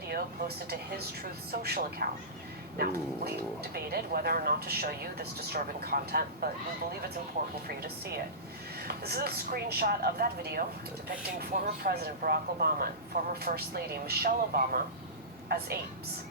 video posted to his Truth Social account. Now, we debated whether or not to show you this disturbing content, but we believe it's important for you to see it. This is a screenshot of that video depicting former President Barack Obama and former First Lady Michelle Obama as apes.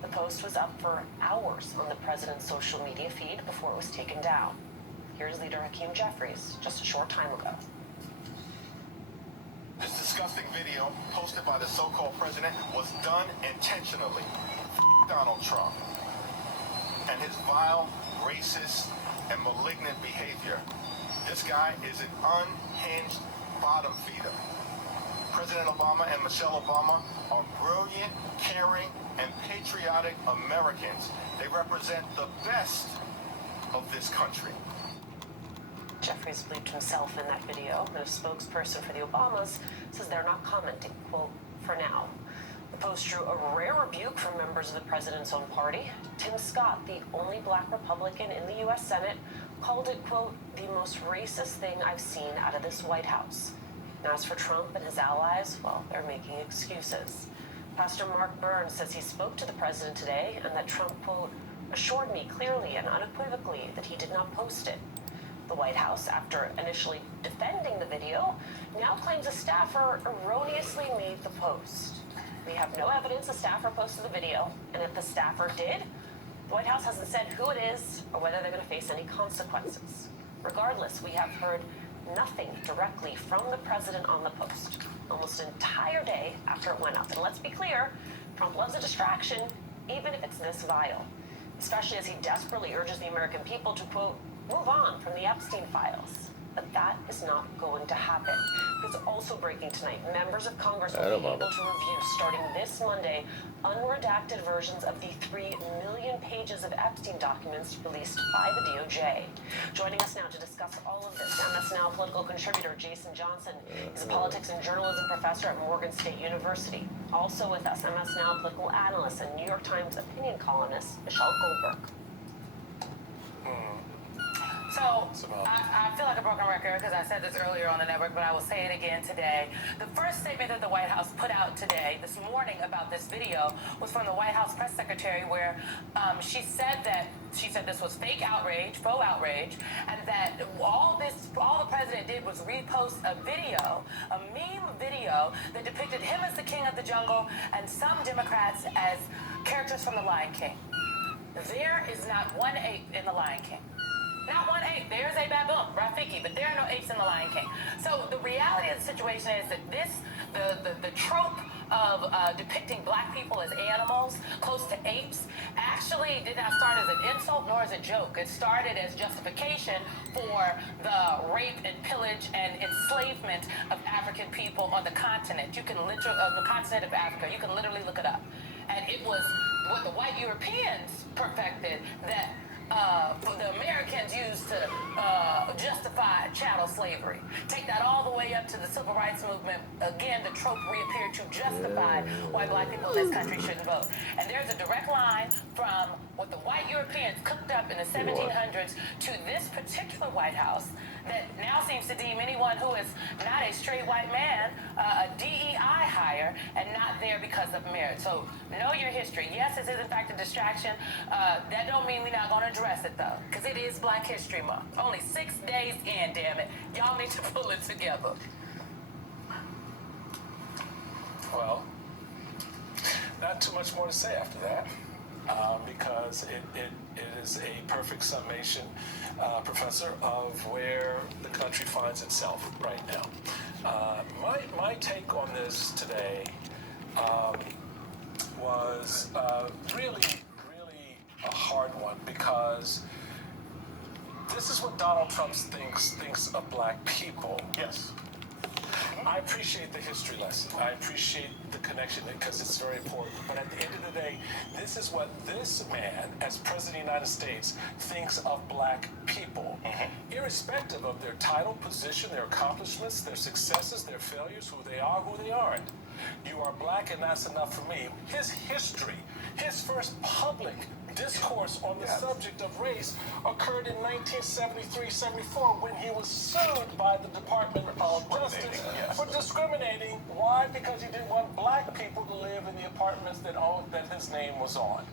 The post was up for hours on the president's social media feed before it was taken down. Here's leader Hakeem Jeffries just a short time ago. This disgusting video posted by the so-called president was done intentionally. Donald Trump and his vile, racist, and malignant behavior. This guy is an unhinged bottom feeder. President Obama and Michelle Obama are brilliant, caring, and patriotic Americans. They represent the best of this country. Jeffries bleeped himself in that video, and a spokesperson for the Obamas says they're not commenting, quote, for now. The post drew a rare rebuke from members of the president's own party. Tim Scott, the only black Republican in the U.S. Senate, called it, quote, the most racist thing I've seen out of this White House. And as for Trump and his allies, well, they're making excuses. Pastor Mark Burns says he spoke to the president today and that Trump, quote, assured me clearly and unequivocally that he did not post it. The White House, after initially defending the video, now claims a staffer erroneously made the post. We have no evidence a staffer posted the video, and if the staffer did, the White House hasn't said who it is or whether they're going to face any consequences. Regardless, we have heard nothing directly from the president on the post, almost an entire day after it went up. And let's be clear, Trump loves a distraction, even if it's this vile, especially as he desperately urges the American people to, quote, move on from the Epstein files. But that is not going to happen. It's also breaking tonight. Members of Congress will be able to review, starting this Monday, unredacted versions of the 3 million pages of Epstein documents released by the DOJ. Joining us now to discuss all of this, MS Now political contributor Jason Johnson. He's a politics and journalism professor at Morgan State University. Also with us, MS Now political analyst and New York Times opinion columnist Michelle Goldberg. So, I feel like a broken record because I said this earlier on the network, but I will say it again today. The first statement that the White House put out today, this morning, about this video was from the White House press secretary, where she said this was fake outrage, faux outrage, and that all the president did was repost a video, a meme video that depicted him as the king of the jungle and some Democrats as characters from The Lion King. There is not one ape in The Lion King. Not one ape. There's a baboon, Rafiki, but there are no apes in The Lion King. So the reality of the situation is that the trope of depicting black people as animals, close to apes, actually did not start as an insult nor as a joke. It started as justification for the rape and pillage and enslavement of African people on the continent. You can literally, the continent of Africa, you can literally look it up. And it was what the white Europeans perfected that the Americans used to justify chattel slavery. Take that all the way up to the civil rights movement. Again, the trope reappeared to justify why black people in this country shouldn't vote. And there's a direct line from what the white Europeans cooked up in the 1700s to this particular White House that now seems to deem anyone who is not a straight white man a DEI hire and not there because of merit. So know your history. Yes, this is in fact a distraction. That don't mean we're not going to address it though, because it is Black History Month. Only 6 days in, damn it. Y'all need to pull it together. Well, not too much more to say after that, because it is a perfect summation, Professor, of where the country finds itself right now. My take on this today was really a hard one, because this is what Donald Trump thinks of black people. Yes. I appreciate the history lesson. I appreciate the connection because it's very important. But at the end of the day, this is what this man, as President of the United States, thinks of black people. Irrespective of their title, position, their accomplishments, their successes, their failures, who they are, who they aren't. You are black and that's enough for me. His history, his first public discourse on the subject of race occurred in 1973-74 when he was sued by the Department of Justice for discriminating. Why? Because he didn't want black people to live in the apartments that his name was on.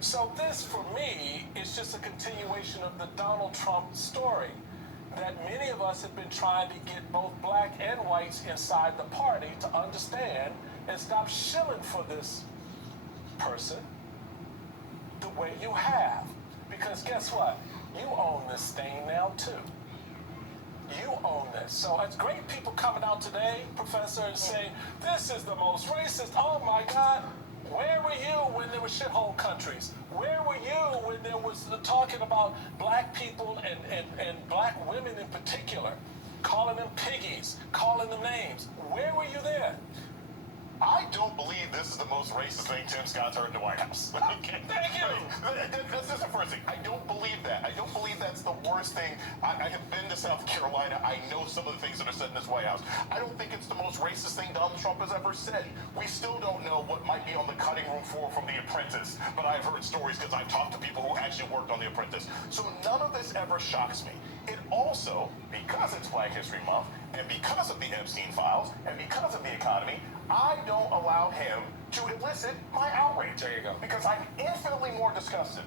So this, for me, is just a continuation of the Donald Trump story that many of us have been trying to get both black and whites inside the party to understand and stop shilling for this person the way you have. Because guess what? You own this thing now too. You own this. So it's great people coming out today, Professor, and saying, this is the most racist. Oh my God. Where were you when there were shithole countries? Where were you when there was talking about black people and black women in particular, calling them piggies, calling them names? Where were you then? I don't believe this is the most racist thing Tim Scott's heard in the White House. Okay. Thank you. That's just the first thing. I don't believe that. I don't believe that's the worst thing. I have been to South Carolina. I know some of the things that are said in this White House. I don't think it's the most racist thing Donald Trump has ever said. We still don't know what might be on the cutting room floor from The Apprentice, but I've heard stories because I've talked to people who actually worked on The Apprentice. So none of this ever shocks me. It also, because it's Black History Month, and because of the Epstein files, and because of the economy, I don't allow him to elicit my outrage. There you go. Because I'm infinitely more disgusted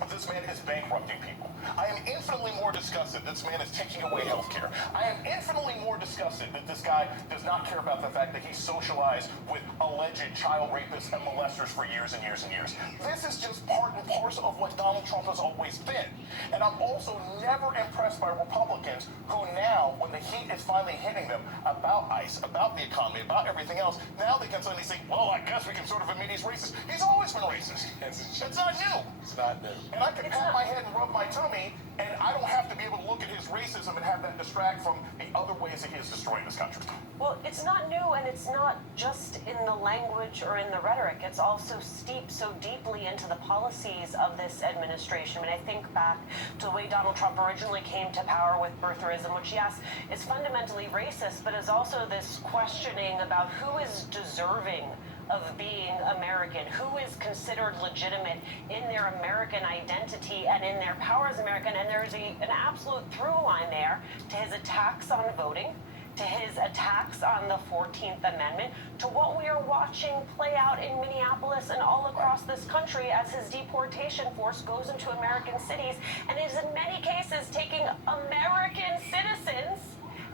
that this man is bankrupting people. I am infinitely more disgusted that this man is taking away health care. I am infinitely more disgusted that this guy does not care about the fact that he socialized with alleged child rapists and molesters for years and years and years. This is just part and parcel of what Donald Trump has always been. And I'm also never impressed by Republicans who now, when the heat is finally hitting them about ICE, about the economy, about everything else, now they can suddenly say, well, I guess we can sort of admit he's racist. He's always been racist. It's not new. It's not new. And I can pat my head and rub my tummy, and I don't have to be able to look at his racism and have that distract from the other ways that he is destroying this country. Well, it's not new, and it's not just in the language or in the rhetoric. It's also steeped so deeply into the policies of this administration. I mean, I think back to the way Donald Trump originally came to power with birtherism, which, yes, is fundamentally racist, but is also this questioning about who is deserving of being American, who is considered legitimate in their American identity and in their power as American. And there's an absolute through line there to his attacks on voting, to his attacks on the 14th Amendment, to what we are watching play out in Minneapolis and all across this country as his deportation force goes into American cities and is in many cases taking American citizens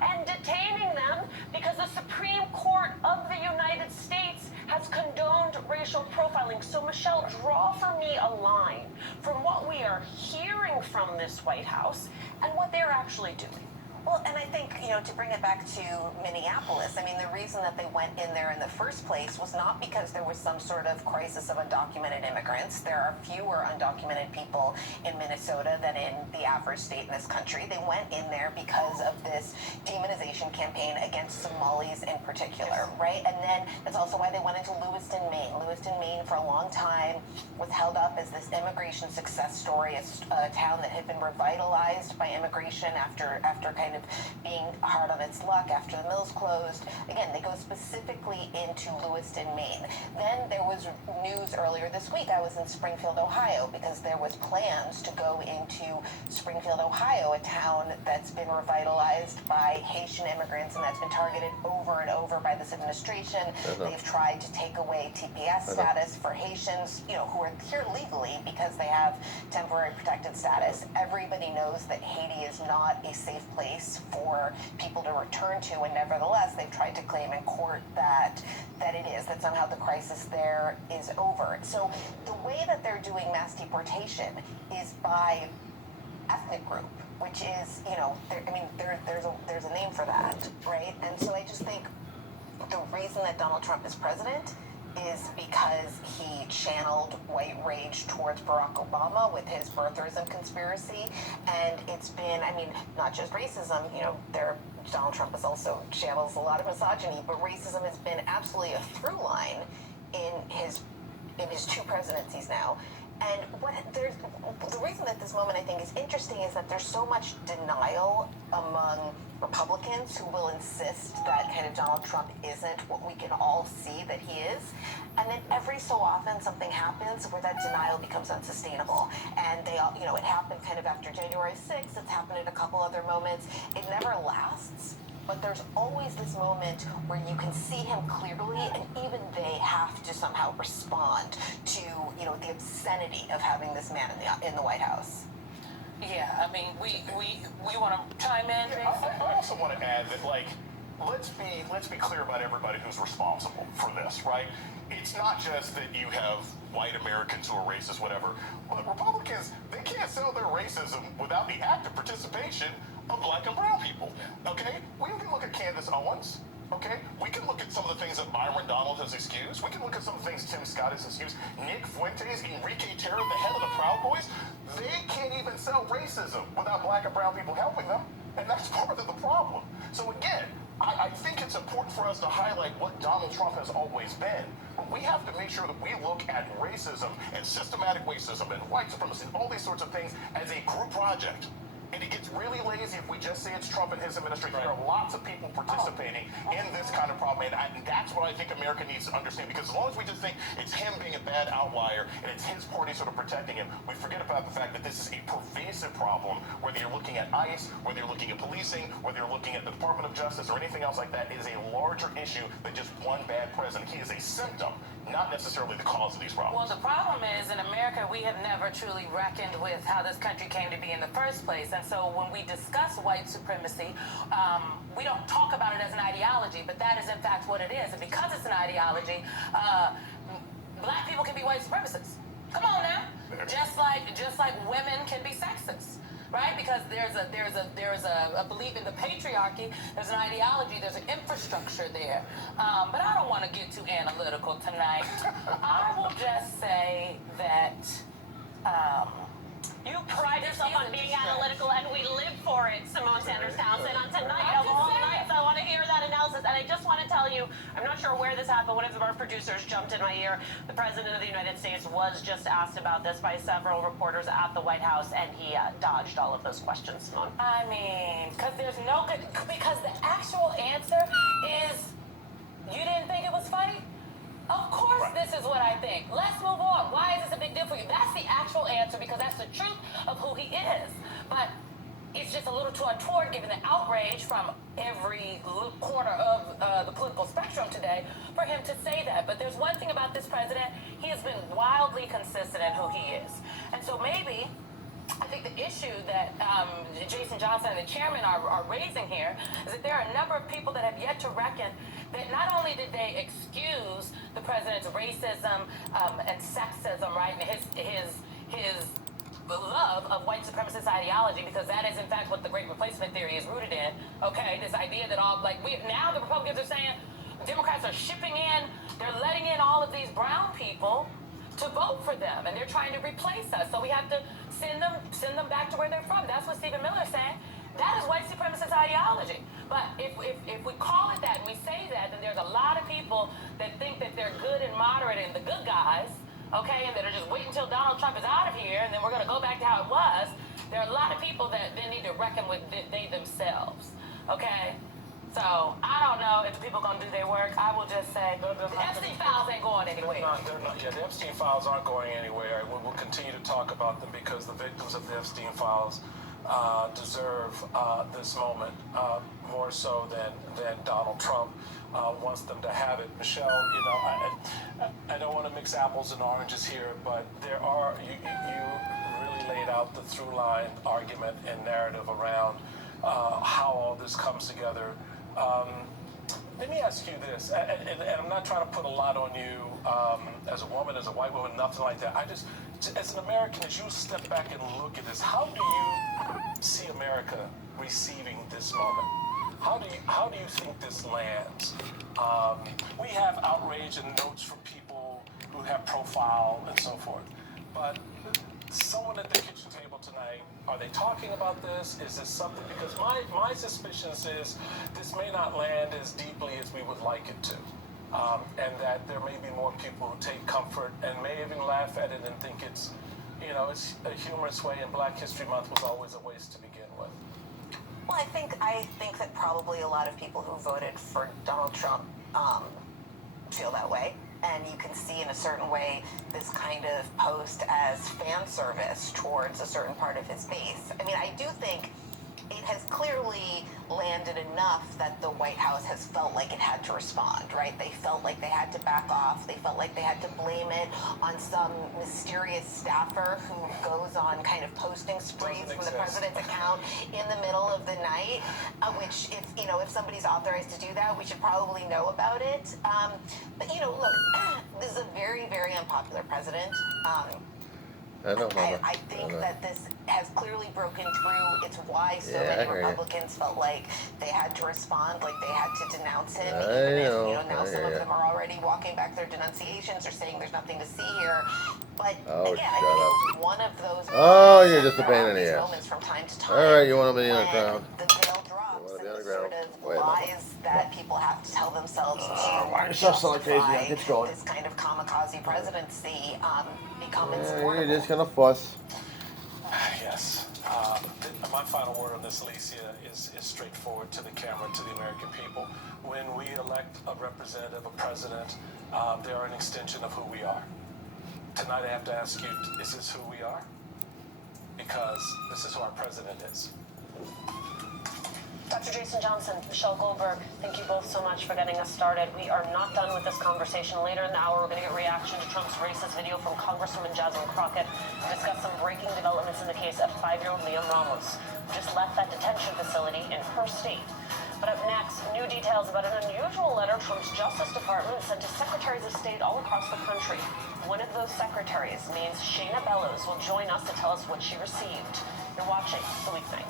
and detaining them because the Supreme Court of the United States has condoned racial profiling. So, Michelle, draw for me a line from what we are hearing from this White House and what they're actually doing. Well, and I think, to bring it back to Minneapolis, I mean, the reason that they went in there in the first place was not because there was some sort of crisis of undocumented immigrants. There are fewer undocumented people in Minnesota than in the average state in this country. They went in there because of this demonization campaign against Somalis in particular, right? And then that's also why they went into Lewiston, Maine. Lewiston, Maine, for a long time, was held up as this immigration success story, a town that had been revitalized by immigration after kind of being hard on its luck after the mills closed. Again, they go specifically into Lewiston, Maine. Then there was news earlier this week. I was in Springfield, Ohio, because there was plans to go into Springfield, Ohio, a town that's been revitalized by Haitian immigrants and that's been targeted over and over by this administration. They've tried to take away TPS status for Haitians, who are here legally because they have temporary protected status. Everybody knows that Haiti is not a safe place for people to return to, and nevertheless they've tried to claim in court that it is, that somehow the crisis there is over. So the way that they're doing mass deportation is by ethnic group, which is, there's a name for that, right? And so I just think the reason that Donald Trump is president is because he channeled white rage towards Barack Obama with his birtherism conspiracy. And it's been, not just racism, Donald Trump has also channels a lot of misogyny, but racism has been absolutely a through line in his two presidencies now. And the reason that this moment I think is interesting is that there's so much denial among Republicans who will insist that kind of Donald Trump isn't what we can all see that he is. And then every so often something happens where that denial becomes unsustainable. And they all, it happened kind of after January 6th. It's happened in a couple other moments. It never lasts. But there's always this moment where you can see him clearly, and even they have to somehow respond to, the obscenity of having this man in the White House. Yeah, I mean, we want to chime in. Yeah, I also want to add that, let's be clear about everybody who's responsible for this, right? It's not just that you have white Americans who are racist, whatever. But Republicans, they can't sell their racism without the active participation of black and brown people. Okay? We can look at Candace Owens. Okay? We can look at some of the things that Byron Donald has excused. We can look at some of the things Tim Scott has excused. Nick Fuentes, Enrique Terra, the head of the Proud Boys, they can't even sell racism without black and brown people helping them. And that's part of the problem. So again, I think it's important for us to highlight what Donald Trump has always been. But we have to make sure that we look at racism and systematic racism and white supremacy and all these sorts of things as a group project. And it gets really lazy if we just say it's Trump and his administration. There are lots of people participating in this kind of problem. And that's what I think America needs to understand. Because as long as we just think it's him being a bad outlier and it's his party sort of protecting him, we forget about the fact that this is a pervasive problem, whether you're looking at ICE, whether you're looking at policing, whether you're looking at the Department of Justice or anything else like that. It is a larger issue than just one bad president. He is a symptom, not necessarily the cause of these problems. Well, the problem is in America, we have never truly reckoned with how this country came to be in the first place. And so when we discuss white supremacy, we don't talk about it as an ideology, but that is in fact what it is. And because it's an ideology, black people can be white supremacists. Come on now. Just like women can be sexist. Right? Because there's a belief in the patriarchy, there's an ideology, there's an infrastructure there. But I don't want to get too analytical tonight. I will just say that you pride yourself on being analytical, and we live for it, Simone Sanders Townsend. On tonight of all nights, I want to hear that analysis. And I just want to tell you, I'm not sure where this happened. One of our producers jumped in my ear. The President of the United States was just asked about this by several reporters at the White House, and he dodged all of those questions, Simone. I mean, because the actual answer is, you didn't think it was funny? Of course, this is what I think. Let's move on. Why is this a big deal for you? That's the actual answer, because that's the truth of who he is. But it's just a little too untoward, given the outrage from every corner of the political spectrum today, for him to say that. But there's one thing about this president: he has been wildly consistent in who he is. And so maybe, I think the issue that Jason Johnson and the chairman are raising here is that there are a number of people that have yet to reckon that not only did they excuse the president's racism and sexism, right, and his love of white supremacist ideology, because that is in fact what the Great Replacement theory is rooted in. Okay, this idea that now the Republicans are saying Democrats are shipping in, they're letting in all of these brown people to vote for them, and they're trying to replace us. So we have to send them back to where they're from. That's what Stephen Miller is saying. That is white supremacist ideology. But if we call it that and we say that, then there's a lot of people that think that they're good and moderate and the good guys, okay, and that are just waiting until Donald Trump is out of here, and then we're going to go back to how it was. There are a lot of people that they need to reckon with they themselves, okay? So, I don't know if the people are going to do their work. I will just say, the Epstein files ain't going anywhere. The Epstein files aren't going anywhere. We'll continue to talk about them because the victims of the Epstein files deserve this moment more so than Donald Trump wants them to have it. Michelle, I don't want to mix apples and oranges here, but there are, you really laid out the through line argument and narrative around how all this comes together. Let me ask you this, and I'm not trying to put a lot on you as a woman, as a white woman, nothing like that. As an American, as you step back and look at this, how do you see America receiving this moment? How do you think this lands? We have outrage and notes from people who have profile and so forth, but someone at the kitchen table tonight, are they talking about this? Is this something? Because my suspicions is this may not land as deeply as we would like it to. and that there may be more people who take comfort and may even laugh at it and think it's, it's a humorous way, and Black History Month was always a waste to begin with. Well, I think that probably a lot of people who voted for Donald Trump feel that way. And you can see in a certain way this kind of post as fan service towards a certain part of his base. I mean, I do think it has clearly landed enough that the White House has felt like it had to respond, right? They felt like they had to back off. They felt like they had to blame it on some mysterious staffer who goes on kind of posting sprees from the president's account in the middle of the night, which if somebody's authorized to do that, we should probably know about it. But look, this is a very, very unpopular president. I think that this has clearly broken through. It's why so many Republicans felt like they had to respond, like they had to denounce him. Even if, now some of them are already walking back their denunciations or saying there's nothing to see here. But again, I think it was one of those you're just a pain in the ass. moments from time to time. All right, you want to be on the ground? The veil drops and the sort of lies that people have to tell themselves to justify this kind of kamikaze presidency become insupportable. You're just gonna fuss. Yes. My final word on this, Alicia, is straightforward to the camera, to the American people. When we elect a representative, a president, they are an extension of who we are. Tonight I have to ask you, is this who we are? Because this is who our president is. Dr. Jason Johnson, Michelle Goldberg, thank you both so much for getting us started. We are not done with this conversation. Later in the hour, we're going to get reaction to Trump's racist video from Congresswoman Jasmine Crockett to discuss some breaking developments in the case of 5-year-old Liam Ramos, who just left that detention facility in her state. But up next, new details about an unusual letter Trump's Justice Department sent to secretaries of state all across the country. One of those secretaries, named Shayna Bellows, will join us to tell us what she received. You're watching The Weeknight.